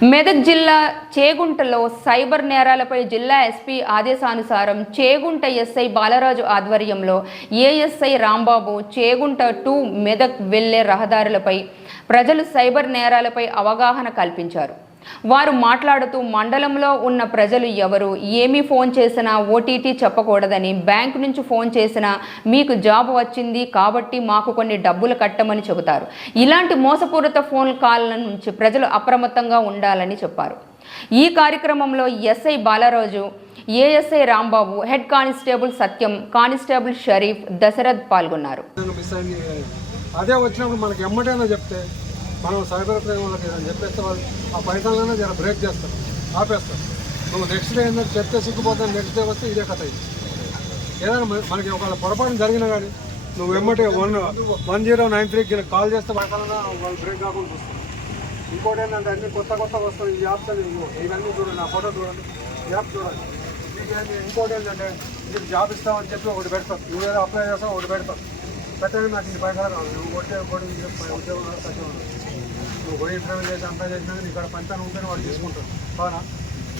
మెదక్ జిల్లా చేగుంటలో సైబర్ నేరాలపై జిల్లా ఎస్పీ ఆదేశానుసారం చేగుంట ఎస్ఐ బాలరాజు ఆధ్వర్యంలో ఏఎస్ఐ రాంబాబు చేగుంట టు మెదక్ వెళ్ళే రహదారులపై ప్రజలు సైబర్ నేరాలపై అవగాహన కల్పించారు. వారు మాట్లాడుతూ మండలంలో ఉన్న ప్రజలు ఎవరు ఏమి ఫోన్ చేసినా ఓటీటీ చెప్పకూడదని బ్యాంక్ నుంచి ఫోన్ చేసినా మీకు జాబ్ వచ్చింది కాబట్టి మాకు కొన్ని డబ్బులు కట్టమని చెబుతారు. ఇలాంటి మోసపూరిత ఫోన్ కాల్ల నుంచి ప్రజలు అప్రమత్తంగా ఉండాలని చెప్పారు. ఈ కార్యక్రమంలో SI Balaraju ASI Rambabu head constable Satyam constable Sharif Dasharath పాల్గొన్నారు. అదే వచ్చినప్పుడు మనకి ఎమ్మటైనా చెప్తే మనం సైబర్ క్రైమ్ వాళ్ళకి ఏదైనా చెప్పేస్తే వాళ్ళు ఆ పైసలైనా జర బ్రేక్ చేస్తారు ఆపేస్తారు. నువ్వు నెక్స్ట్ డే ఏంటంటే చెప్తే సిగ్గుపోతాను నెక్స్ట్ డే వస్తే ఇదే కథ ఇది. ఏదైనా మనకి ఒకవేళ పొరపాటు జరిగినా కానీ నువ్వు వెమ్మటే వన్ వన్ జీరో నైన్ త్రీకి కాల్ చేస్తే పైసలైనా వాళ్ళు బ్రేక్ కాకుండా చూస్తారు. ఇంకోటి ఏంటంటే అన్ని కొత్త కొత్త వస్తాయి ఈ యాప్స్ అని ఇవన్నీ చూడండి ఆ ఫోటో చూడండి యాప్ చూడండి. ఇంకోటి ఏంటంటే నీకు జాబ్ ఇస్తామని చెప్పి ఒకటి పెడతారు. నువ్వు ఏదో అప్లై చేస్తావు ఒకటి పెడతారు. పెట్టండి నాకు ఇది పైసలు రావు నువ్వు కొట్టే కొట్టి ఉద్యోగం సత్యం. నువ్వు పోయి ఇంటర్వ్యూ చేసి అంతా చేసినా నీ ఇక్కడ పంచాన్ని ఉంటేనే వాడు తీసుకుంటారు. అవునా?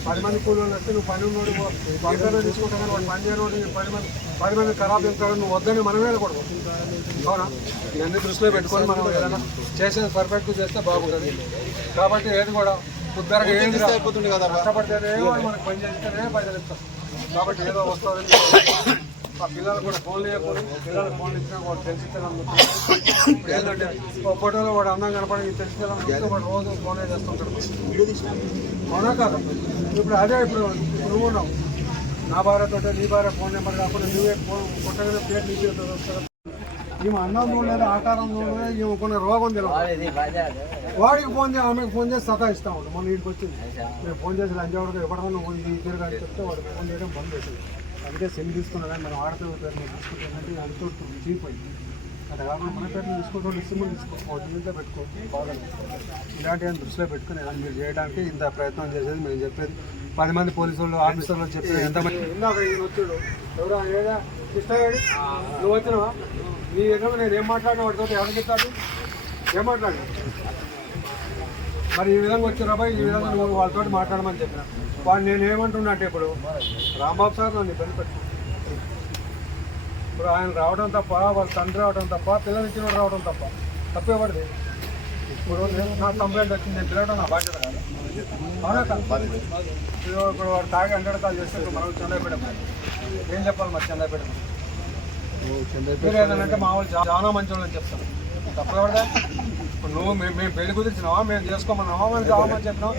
పది మంది కూలీలు వస్తే నువ్వు పని ఉన్నోడు పంచాన్ని తీసుకుంటా కానీ వాడు పని చేయనోడు పది మంది పది మంది ఖరాబ్ చేస్తాడు నువ్వు వద్దని మనమే వెళ్ళకూడదు. అవునా? ఇవన్నీ దృష్టిలో పెట్టుకొని మనం ఏదైనా చేసేది పర్ఫెక్ట్ చేస్తే బాగుంటుంది. కాబట్టి ఏది కూడా ఉద్దరగా ఏది అయిపోతుంది కదా కష్టపడితేనే వాడు మనకు పని చేస్తేనే పైసలు ఇస్తాం. కాబట్టి ఏదో వస్తుంది ఆ పిల్లలు కూడా ఫోన్లు చేయకూడదు పిల్లలు ఫోన్లు ఇచ్చినా వాడు తెలిసితే ఏంటంటే ఒక ఫోటోలో వాడు అందం కనపడి తెలిసితే వాడు రోజు ఫోనే చేస్తుంటాడు. అవునా కాదు? ఇప్పుడు అదే ఇప్పుడు నువ్వు ఉన్నావు. నా భార్యతో నీ భార్య ఫోన్ నెంబర్ కాకుండా నువ్వే ఫోన్ కొట్టగానే పేరు నీకు వస్తుంది. ఈమె అన్నం చూడలేదు ఆకారం చూడలేదు ఈమె కొన్ని రోగం తెలియదు వాడికి ఫోన్ చేసి ఆమెకు ఫోన్ చేసి సతా ఇస్తా ఉంటాం మన ఇంటికి వచ్చింది నేను ఫోన్ చేసి లంచవాడికి ఎప్పటికీ నువ్వు ఈ తిరిగి అని చెప్తే వాడు ఫోన్ చేయడం బంద్ చేసింది అందుకే సిమ్ తీసుకున్నా కానీ మనం ఆడపిల్ల పేరు మీద తీసుకుంటే అంత చీప్ అయింది అట్లా కాకుండా మన పేరు మీద తీసుకుంటే సిమ్ తీసుకో దీంట్లో పెట్టుకో బాగా ఇలాంటివి దృష్టిలో పెట్టుకుని ఏదైనా మీరు చేయడానికి ఇంత ప్రయత్నం చేసేది మేము చెప్పేది. పది మంది పోలీసు వాళ్ళు ఆఫీసర్లు చెప్పేది ఎంతమంది ఇందాక ఈయన వచ్చాడు. ఎవరా నువ్వు వచ్చినావా? నీ దగ్గర నేను ఏం మాట్లాడినా వాడితో ఎవరు చెప్తాడు ఏం మాట్లాడు మరి ఈ విధంగా వచ్చి రాబాయ్ ఈ విధంగా నువ్వు వాళ్ళతో మాట్లాడమని చెప్పిన. వాడు నేను ఏమంటున్నా అంటే ఇప్పుడు రాంబాబు సార్ నన్ను ఇబ్బంది పెట్టు ఇప్పుడు ఆయన రావడం తప్ప వాళ్ళ తండ్రి రావడం తప్ప పిల్లలు ఇచ్చిన వాడు రావడం తప్ప తప్పేవాడిది. ఇప్పుడు నేను నా కంప్లైంట్ వచ్చింది నేను పిలవడం నా బాధ్యత కాదు? ఇప్పుడు వాడు తాగి హండ్రెడ్ కాల్ చేస్తే మనం చంద్రపేట ఏం చెప్పాలి మరి చంద్రపేట మీరు ఏదంటే మా వాళ్ళు చాలా మంచి వాళ్ళని చెప్తాను తప్పకూడదా నువ్వు మేము మేము పెళ్ళి కుదిరిచినావా? మేము చేసుకోమన్నావా? మేము కావాలని చెప్పినావా?